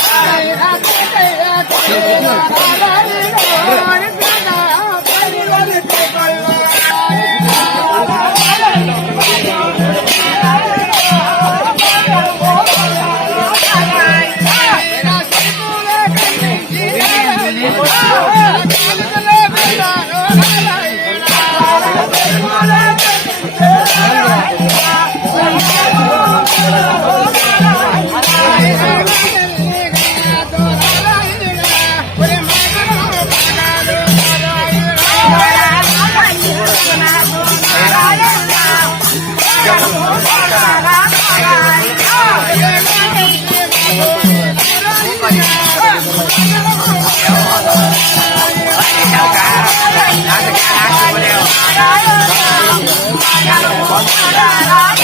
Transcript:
Hãy subscribe cho kênh Ghiền Mì Gõ để không bỏ lỡ những video hấp dẫn.